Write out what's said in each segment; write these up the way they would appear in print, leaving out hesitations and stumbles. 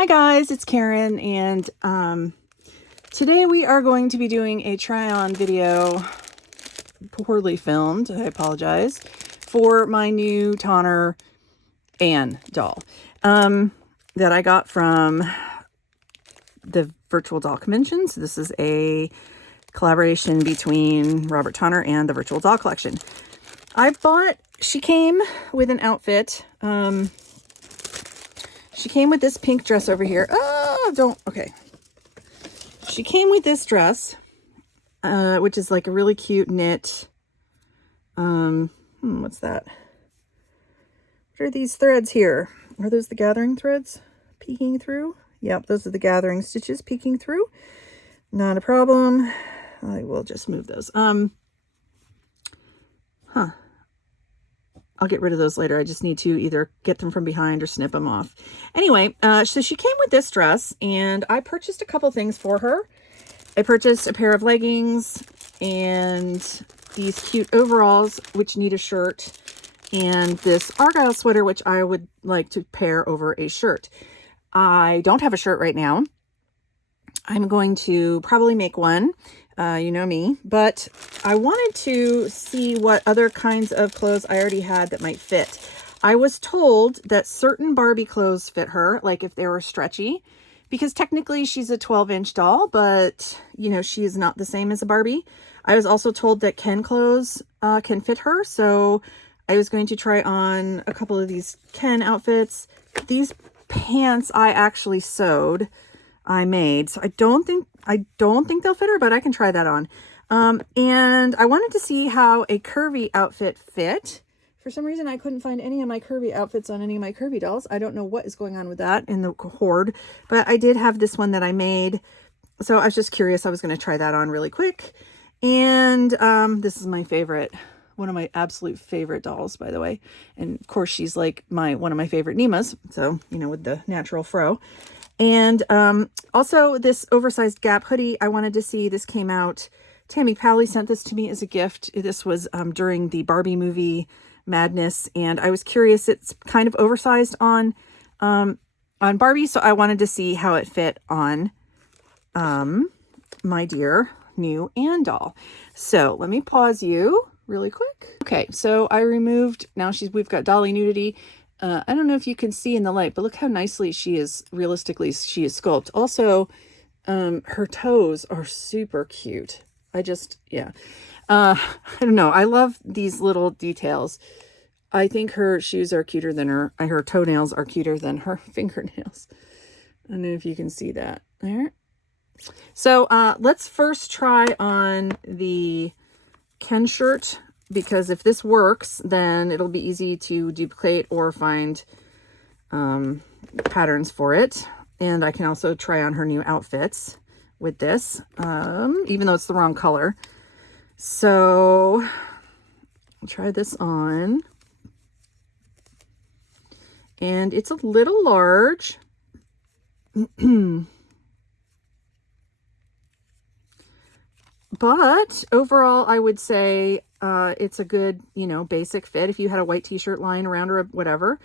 Hi guys, it's Karen, and today we are going to be doing a try-on video, poorly filmed, I apologize, for my new Tonner Anne doll that I got from the Virtual Doll Convention. So this is a collaboration between Robert Tonner and the Virtual Doll Collection. She came with an outfit. She came with this pink dress over here. Okay. She came with this dress, which is like a really cute knit. What's that? What are these threads here? Are those the gathering threads peeking through? Yep, those are the gathering stitches peeking through. Not a problem. I will just move those. I'll get rid of those later. I just need to either get them from behind or snip them off. Anyway, so she came with this dress, and I purchased a couple things for her. I purchased a pair of leggings and these cute overalls, which need a shirt, and this Argyle sweater, which I would like to pair over a shirt. I don't have a shirt right now. I'm going to probably make one. You know me, but I wanted to see what other kinds of clothes I already had that might fit. I was told that certain Barbie clothes fit her, like if they were stretchy, because technically she's a 12-inch doll, but you know, she is not the same as a Barbie. I was also told that Ken clothes can fit her, so I was going to try on a couple of these Ken outfits. These pants I actually sewed. I made, so I don't think they'll fit her, but I can try that on. And I wanted to see how a curvy outfit fit. For some reason, I couldn't find any of my curvy outfits on any of my curvy dolls. I don't know what is going on with that in the hoard, but I did have this one that I made. So I was just curious. I was going to try that on really quick. And this is my favorite, one of my absolute favorite dolls, by the way. And of course, she's like one of my favorite Nemas. So, you know, with the natural fro. And also this oversized Gap hoodie, I wanted to see. This came out. Tammy Pally sent this to me as a gift. This was during the Barbie movie madness, and I was curious. It's kind of oversized on Barbie, so I wanted to see how it fit on my dear new Anne doll. So let me pause you really quick. Okay, so I removed. Now we've got dolly nudity. I don't know if you can see in the light, but look how nicely she is, realistically, she is sculpted. Also, her toes are super cute. I don't know. I love these little details. I think her shoes are cuter than her toenails are cuter than her fingernails. I don't know if you can see that there. So, let's first try on the Ken shirt, because if this works, then it'll be easy to duplicate or find patterns for it. And I can also try on her new outfits with this, even though it's the wrong color. So I'll try this on. And it's a little large. But overall, I would say it's a good, you know, basic fit if you had a white t-shirt lying around or whatever.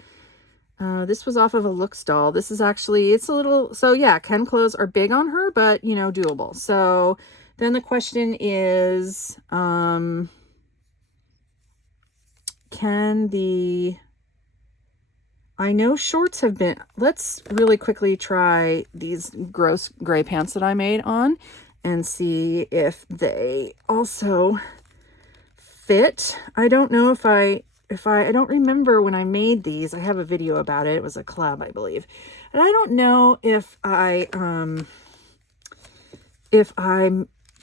This was off of a Looks doll. This is actually, it's a little, so yeah, Ken clothes are big on her, but, you know, doable. So then the question is, I know shorts have been, let's really quickly try these gross gray pants that I made on and see if they also fit. I don't know if I don't remember when I made these. I have a video about it. It was a collab, I believe. And I don't know if I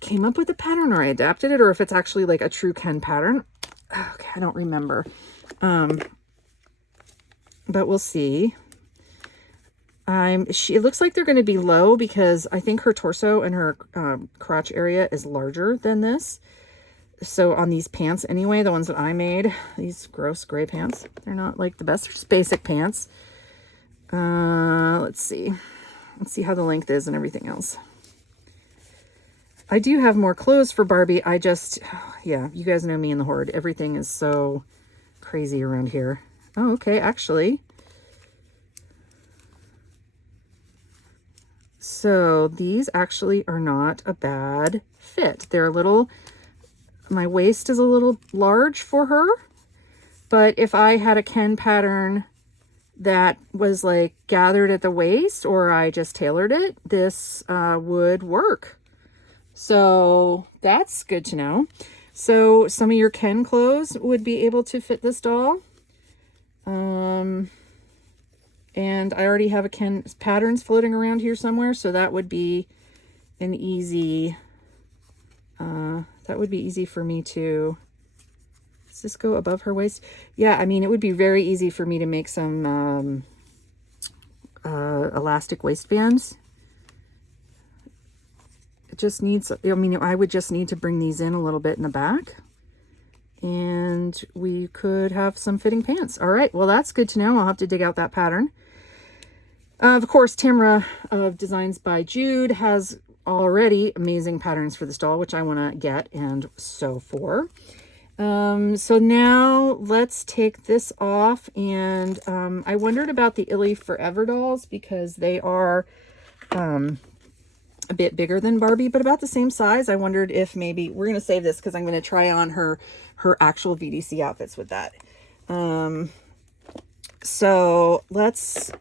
came up with a pattern or I adapted it, or if it's actually like a true Ken pattern. Okay, I don't remember. But we'll see. It looks like they're going to be low because I think her torso and her crotch area is larger than this. So on these pants anyway, the ones that I made, these gross gray pants, they're not like the best. They're just basic pants. Let's see how the length is and everything else. I do have more clothes for Barbie. Yeah, you guys know me in the Horde. Everything is so crazy around here. Oh, okay, actually, So these actually are not a bad fit. They're a little, my waist is a little large for her, but if I had a Ken pattern that was like gathered at the waist, or I just tailored it, this would work. So that's good to know. So some of your Ken clothes would be able to fit this doll. And I already have a Ken patterns floating around here somewhere, so that would be an easy, that would be easy for me to, does this go above her waist? Yeah, I mean, it would be very easy for me to make some elastic waistbands. It just needs, I mean, I would just need to bring these in a little bit in the back, and we could have some fitting pants. All right, well, that's good to know. I'll have to dig out that pattern. Of course, Tamra of Designs by Jude has already amazing patterns for this doll, which I want to get and sew for. So now let's take this off, and I wondered about the Illy Forever dolls because they are a bit bigger than Barbie, but about the same size. I wondered if maybe we're going to save this because I'm going to try on her actual VDC outfits with that. So let's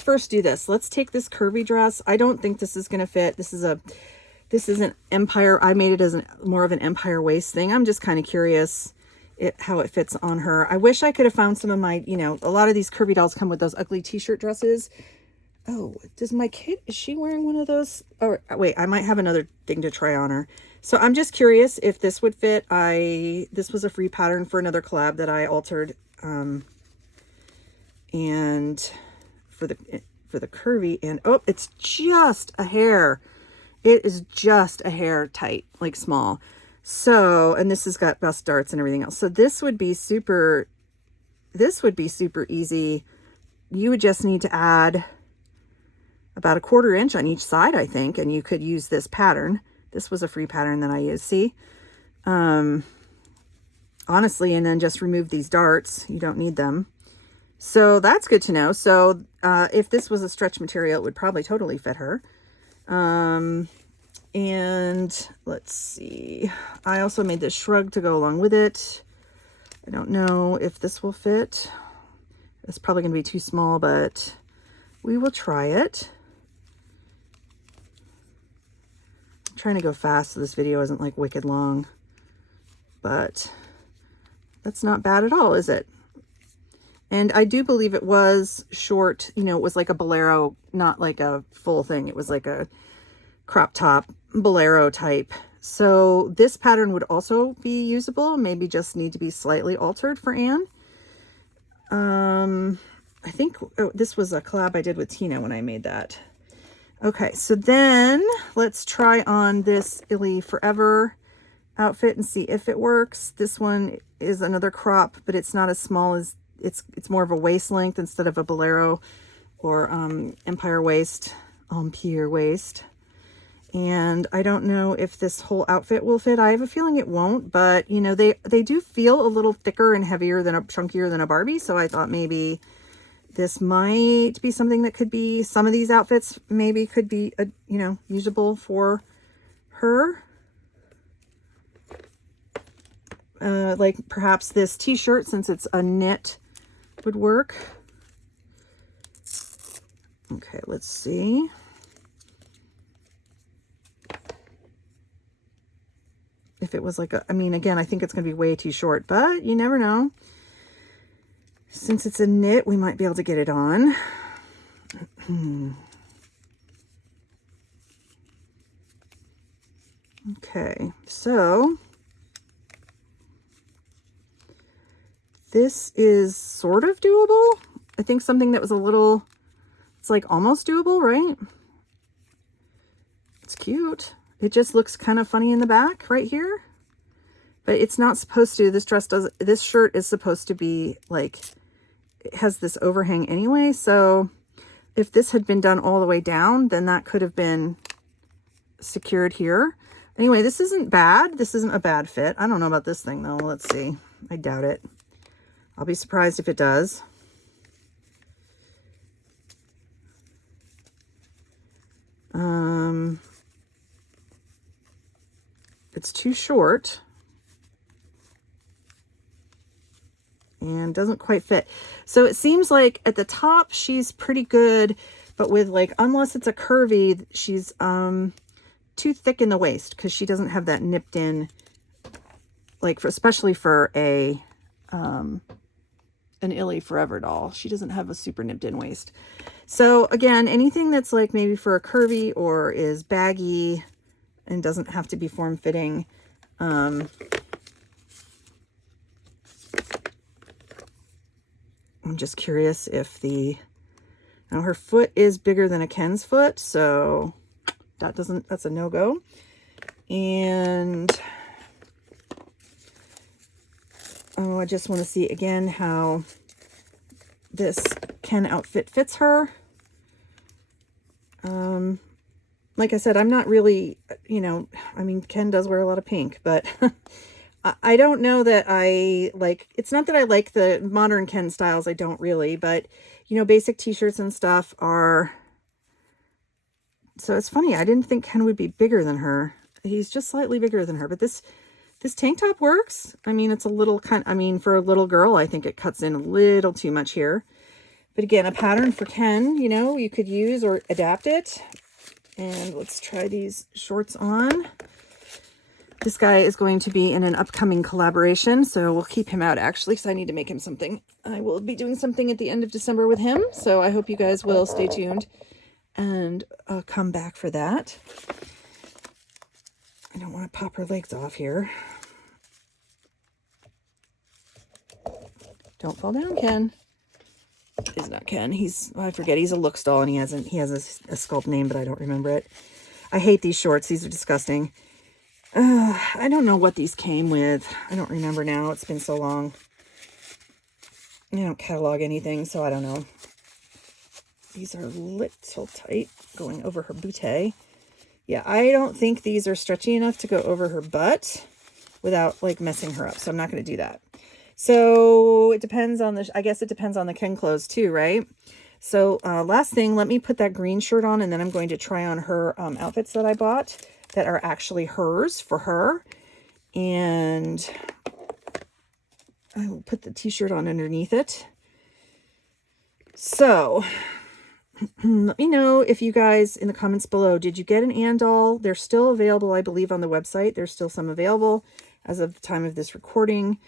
first do this. Let's take this curvy dress. I don't think this is going to fit. This is an empire. I made it as more of an empire waist thing. I'm just kind of curious how it fits on her. I wish I could have found some of my, you know, a lot of these curvy dolls come with those ugly t-shirt dresses. Oh, does my kid, is she wearing one of those? Oh, wait, I might have another thing to try on her. So I'm just curious if this would fit. This was a free pattern for another collab that I altered. And for the curvy, and oh, it's just a hair. It is just a hair tight, like small. So, and this has got bust darts and everything else. So this would be super easy. You would just need to add about 1/4 inch on each side, I think, and you could use this pattern. This was a free pattern that I used, see? Honestly, and then just remove these darts. You don't need them. So that's good to know. So if this was a stretch material, it would probably totally fit her. And let's see. I also made this shrug to go along with it. I don't know if this will fit. It's probably going to be too small, but we will try it. I'm trying to go fast so this video isn't like wicked long, but that's not bad at all, is it? And I do believe it was short, you know, it was like a bolero, not like a full thing. It was like a crop top bolero type. So this pattern would also be usable, maybe just need to be slightly altered for Anne. I think this was a collab I did with Tina when I made that. Okay, so then let's try on this Illy Forever outfit and see if it works. This one is another crop, but it's not as small as, it's more of a waist length instead of a bolero or empire waist, empire waist. And I don't know if this whole outfit will fit. I have a feeling it won't, but you know, they do feel a little thicker and heavier than chunkier than a Barbie. So I thought maybe this might be something that could be, some of these outfits maybe could be, you know, usable for her. Like perhaps this t-shirt, since it's a knit, would work. Okay, let's see. If it was like a, I mean, again, I think it's going to be way too short, but you never know. Since it's a knit, we might be able to get it on. Okay, so this is sort of doable. I think something that was a little, it's like almost doable, right? It's cute. It just looks kind of funny in the back right here, but it's not supposed to. This dress does, this shirt is supposed to be like, it has this overhang anyway. So if this had been done all the way down, then that could have been secured here. Anyway, this isn't bad. This isn't a bad fit. I don't know about this thing though. Let's see. I doubt it. I'll be surprised if it does. it's too short and doesn't quite fit. So it seems like at the top she's pretty good, but with like, unless it's a curvy, she's too thick in the waist because she doesn't have that nipped in, like especially for a an Illy Forever doll. She doesn't have a super nipped in waist. So again, anything that's like maybe for a curvy or is baggy and doesn't have to be form-fitting, I'm just curious if now her foot is bigger than a Ken's foot, so that's a no-go. And I just want to see again how this Ken outfit fits her. Like I said, I'm not really, I mean, Ken does wear a lot of pink, but I don't know that I like, it's not that I like the modern Ken styles. I don't really, but basic t-shirts and stuff are, so it's funny. I didn't think Ken would be bigger than her. He's just slightly bigger than her, but this tank top works. I mean, it's a little for a little girl, I think it cuts in a little too much here, but again, a pattern for Ken, you could use or adapt it. And let's try these shorts on. This guy is going to be in an upcoming collaboration, so we'll keep him out actually, because I need to make him something. I will be doing something at the end of December with him, so I hope you guys will stay tuned and come back for that. I don't want to pop her legs off here. Don't fall down, Ken. He's not Ken. I forget. He's a Looks doll, and he has a sculpt name, but I don't remember it. I hate these shorts. These are disgusting. I don't know what these came with. I don't remember now. It's been so long. I don't catalog anything, so I don't know. These are a little tight going over her bootay. Yeah, I don't think these are stretchy enough to go over her butt without like messing her up. So I'm not going to do that. So it depends on I guess it depends on the Ken clothes too, right? So last thing, let me put that green shirt on, and then I'm going to try on her outfits that I bought that are actually hers for her. And I will put the t-shirt on underneath it. So let me know if you guys in the comments below, did you get an Anne doll? They're still available, I believe, on the website. There's still some available as of the time of this recording.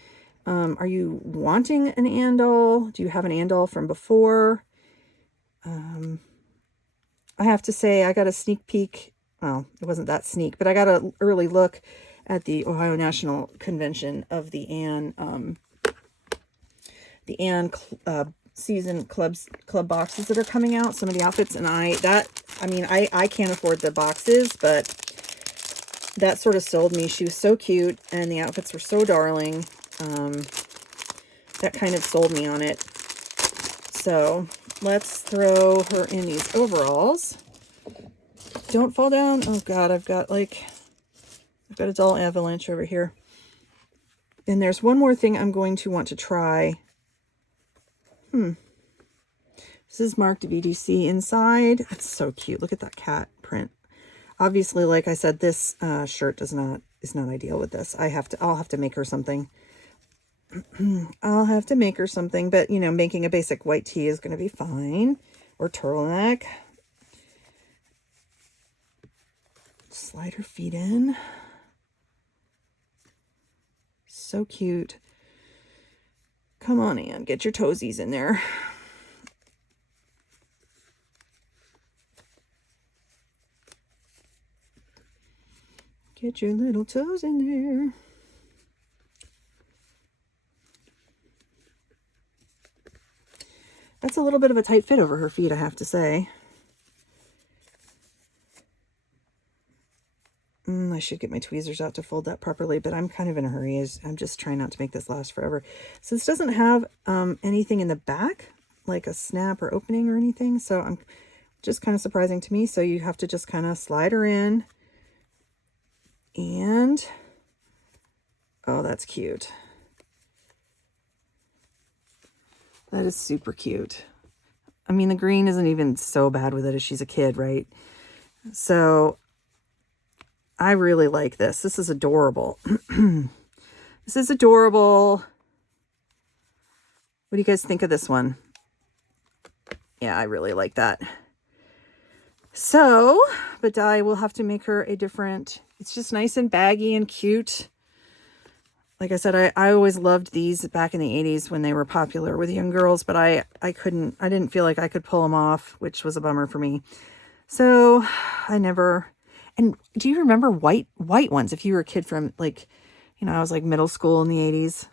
Are you wanting an Anne doll? Do you have an Anne doll from before? I have to say, I got a sneak peek. Well, it wasn't that sneak, but I got an early look at the Ohio National Convention of the Anne season club boxes that are coming out. Some of the outfits, and I can't afford the boxes, but that sort of sold me. She was so cute, and the outfits were so darling. That kind of sold me on it. So let's throw her in these overalls. Don't fall down. Oh God, I've got a doll avalanche over here. And there's one more thing I'm going to want to try. This is marked VDC inside. It's so cute. Look at that cat print. Obviously, like I said, this shirt is not ideal with this. I'll have to make her something. I'll have to make her something, but making a basic white tee is going to be fine, or turtleneck. Slide her feet in. So cute. Come on, Anne, get your toesies in there. Get your little toes in there. That's a little bit of a tight fit over her feet, I have to say. I should get my tweezers out to fold that properly, but I'm kind of in a hurry. I'm just trying not to make this last forever. So this doesn't have anything in the back, like a snap or opening or anything. So I'm just kind of surprising to me. So you have to just kind of slide her in. And, oh, that's cute. That is super cute. I mean, the green isn't even so bad with it as she's a kid, right? So I really like this. This is adorable. This is adorable. What do you guys think of this one? Yeah, I really like that. So, but I will have to make her a different, it's just nice and baggy and cute. Like I said, I always loved these back in the 80s when they were popular with young girls, but I didn't feel like I could pull them off, which was a bummer for me. So I never, and do you remember white ones? If you were a kid from like, you know, I was like middle school in the 80s.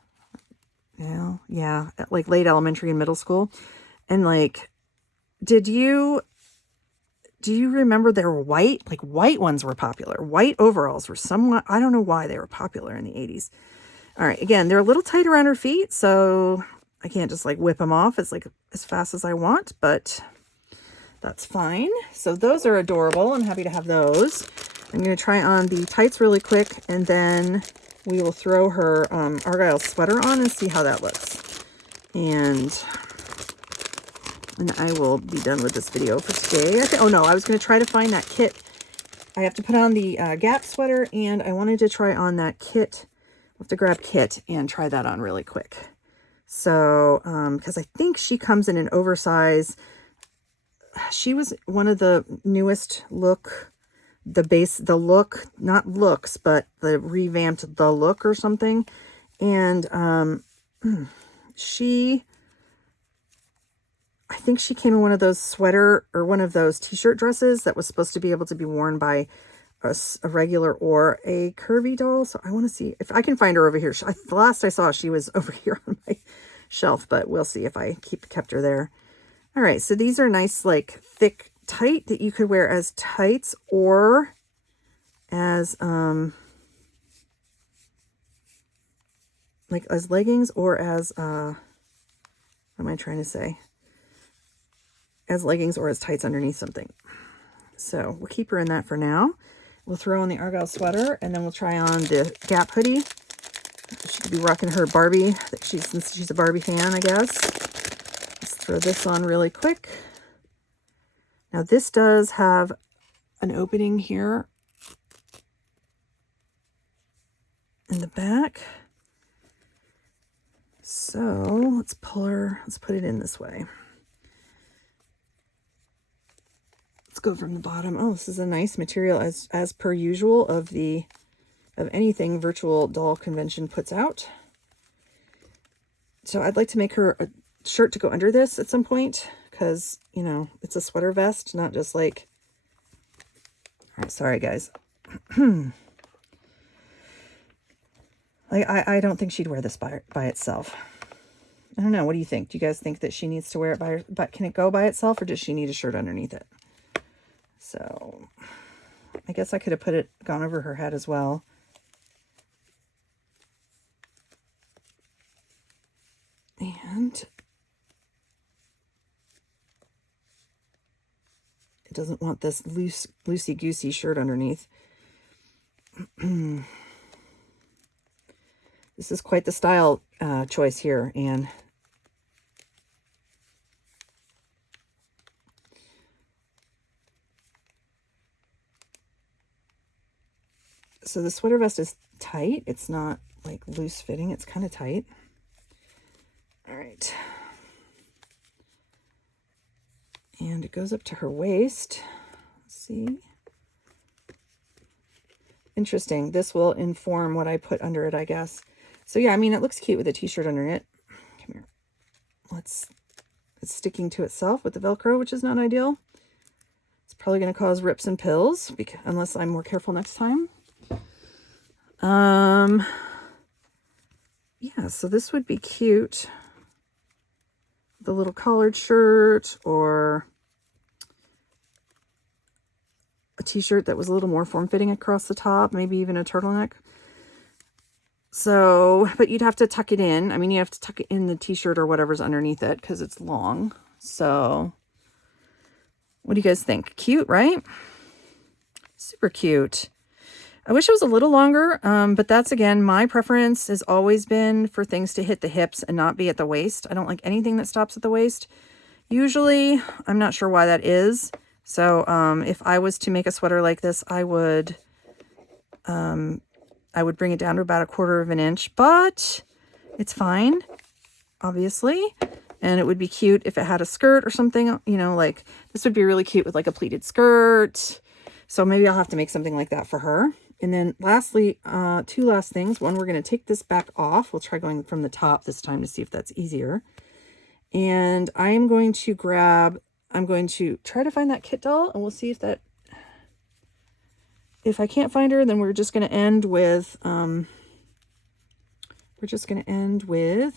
Yeah, like late elementary and middle school. And like, do you remember there were white ones were popular. White overalls were somewhat, I don't know why they were popular in the 80s. All right, again, they're a little tight around her feet, so I can't just like whip them off as fast as I want, but that's fine. So those are adorable. I'm happy to have those. I'm going to try on the tights really quick, and then we will throw her Argyle sweater on and see how that looks. And I will be done with this video for today. Oh no, I was going to try to find that kit. I have to put on the Gap sweater, and I wanted to try on that kit. I'll have to grab Kit and try that on really quick. So, because I think she comes in an oversize. She was one of the newest look, the look, not looks, but the revamped the look or something. And I think she came in one of those sweater or one of those t-shirt dresses that was supposed to be able to be worn by a regular or a curvy doll. So I want to see if I can find her over here. The last I saw, she was over here on my shelf, but we'll see if I kept her there. All right, so these are nice, like thick, tight that you could wear as tights or as like as leggings or as what am I trying to say? As leggings or as tights underneath something. So we'll keep her in that for now. We'll throw on the Argyle sweater, and then we'll try on the Gap hoodie. She could be rocking her Barbie, since she's a Barbie fan, I guess. Let's throw this on really quick. Now this does have an opening here in the back. So let's put it in this way. Let's go from the bottom. Oh, this is a nice material as per usual of anything Virtual Doll Convention puts out. So I'd like to make her a shirt to go under this at some point, because, you know, it's a sweater vest, not just like, all right, sorry guys. Like, I don't think she'd wear this by itself. I don't know. What do you think? Do you guys think that she needs to wear it but can it go by itself, or does she need a shirt underneath it? So I guess I could have gone over her head as well. And it doesn't want this loosey-goosey shirt underneath. This is quite the style choice here, Anne. So the sweater vest is tight. It's not like loose fitting. It's kind of tight. All right. And it goes up to her waist. Let's see. Interesting. This will inform what I put under it, I guess. So yeah, I mean, it looks cute with a t-shirt under it. Come here. It's sticking to itself with the Velcro, which is not ideal. It's probably going to cause rips and pills, unless I'm more careful next time. Yeah, so this would be cute. The little collared shirt, or a t-shirt that was a little more form-fitting across the top, maybe even a turtleneck. So, but you'd have to tuck it in. I mean, you have to tuck it in the t-shirt or whatever's underneath it because it's long. So, what do you guys think? Cute, right? Super cute. I wish it was a little longer, but that's, again, my preference has always been for things to hit the hips and not be at the waist. I don't like anything that stops at the waist. Usually, I'm not sure why that is. So if I was to make a sweater like this, I would I would bring it down to about 1/4 of an inch, but it's fine, obviously. And it would be cute if it had a skirt or something, you know, like this would be really cute with like a pleated skirt. So maybe I'll have to make something like that for her. And then lastly, 2 last things. One, we're going to take this back off. We'll try going from the top this time to see if that's easier. And I'm going to try to find that kit doll, and we'll see if I can't find her, then we're just going to end with,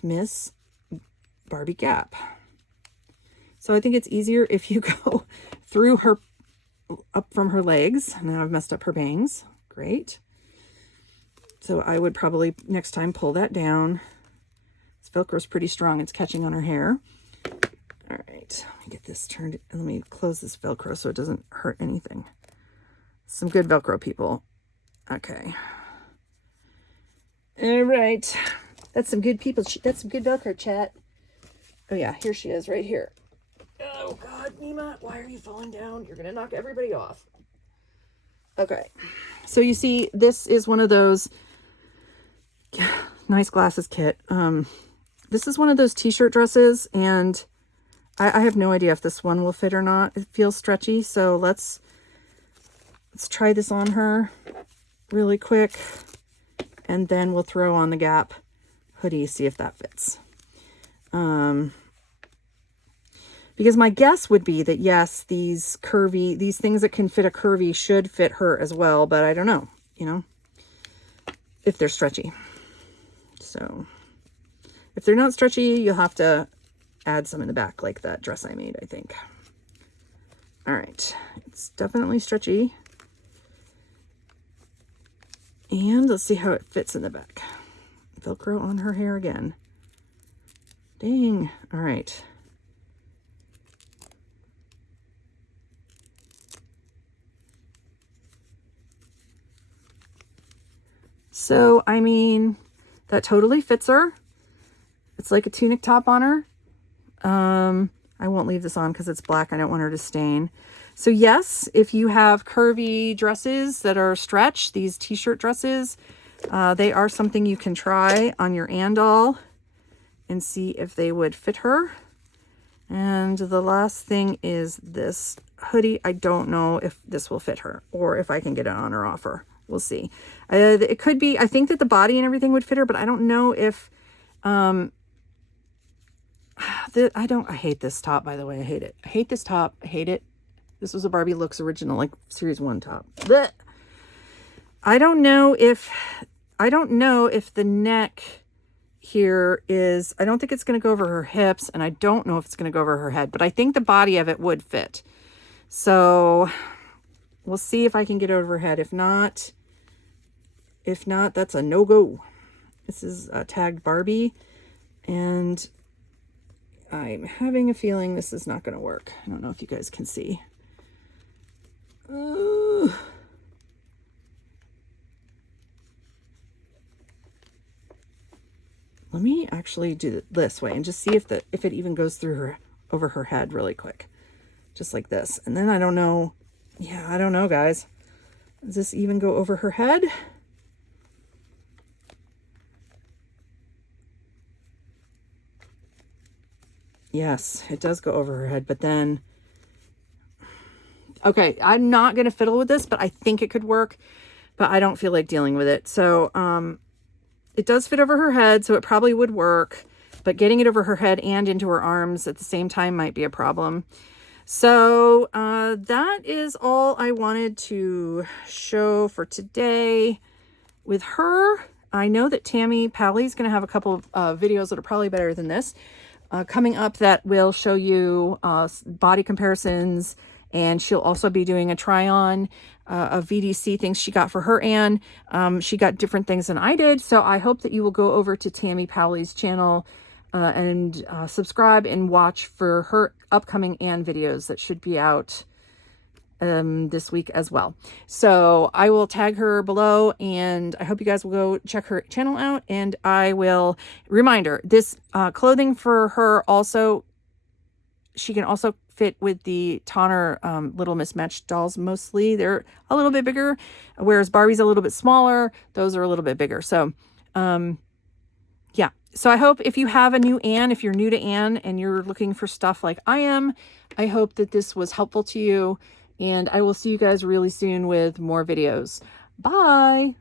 Miss Barbie Gap. So I think it's easier if you go through her, up from her legs. And now I've messed up her bangs. Great. So I would probably next time pull that down. This Velcro is pretty strong. It's catching on her hair. All right, let me get this turned, and let me close this Velcro so it doesn't hurt anything. Some good Velcro, people. Okay. All right. That's some good people. That's some good Velcro, chat. Oh yeah, here she is right here. Oh God, Nima, why are you falling down? You're going to knock everybody off. Okay. So you see, this is one of those nice glasses kit. This is one of those t-shirt dresses, and I have no idea if this one will fit or not. It feels stretchy, so let's try this on her really quick, and then we'll throw on the Gap hoodie, see if that fits. Because my guess would be that yes, these things that can fit a curvy should fit her as well, but I don't know, you know, if they're stretchy. So if they're not stretchy, you'll have to add some in the back like that dress I made, I think. All right, it's definitely stretchy. And let's see how it fits in the back. Velcro on her hair again. Dang, all right. So, I mean, that totally fits her. It's like a tunic top on her. I won't leave this on because it's black. I don't want her to stain. So yes, if you have curvy dresses that are stretch, these t-shirt dresses, they are something you can try on your Anne doll and see if they would fit her. And the last thing is this hoodie. I don't know if this will fit her or if I can get it on or off her. We'll see. It could be, I think that the body and everything would fit her, but I don't know if, I hate this top, by the way. I hate it. I hate this top. I hate it. This was a Barbie Looks original, like series 1 top. Blech. I don't know if the neck here is, I don't think it's going to go over her hips, and I don't know if it's going to go over her head, but I think the body of it would fit. So we'll see if I can get over her head. If not, that's a no-go. This is tagged Barbie, and I'm having a feeling this is not going to work. I don't know if you guys can see. Let me actually do it this way and just see if it even goes through her, over her head really quick. Just like this. And then I don't know. Yeah, I don't know, guys. Does this even go over her head? Yes, it does go over her head, but then, okay, I'm not going to fiddle with this, but I think it could work, but I don't feel like dealing with it. So, it does fit over her head, so it probably would work, but getting it over her head and into her arms at the same time might be a problem. So, that is all I wanted to show for today with her. I know that Tammy Pally's going to have a couple of videos that are probably better than this coming up that will show you body comparisons, and she'll also be doing a try-on of VDC things she got for her Anne. She got different things than I did, so I hope that you will go over to Tammy Pally's channel and subscribe and watch for her upcoming Anne videos that should be out this week as well. So I will tag her below, and I hope you guys will go check her channel out. And I will, reminder, this clothing for her also, she can also fit with the Tonner Little Mismatched dolls mostly. They're a little bit bigger, whereas Barbie's a little bit smaller. Those are a little bit bigger. So, yeah. So I hope if you have a new Anne, if you're new to Anne and you're looking for stuff like I am, I hope that this was helpful to you. And I will see you guys really soon with more videos. Bye.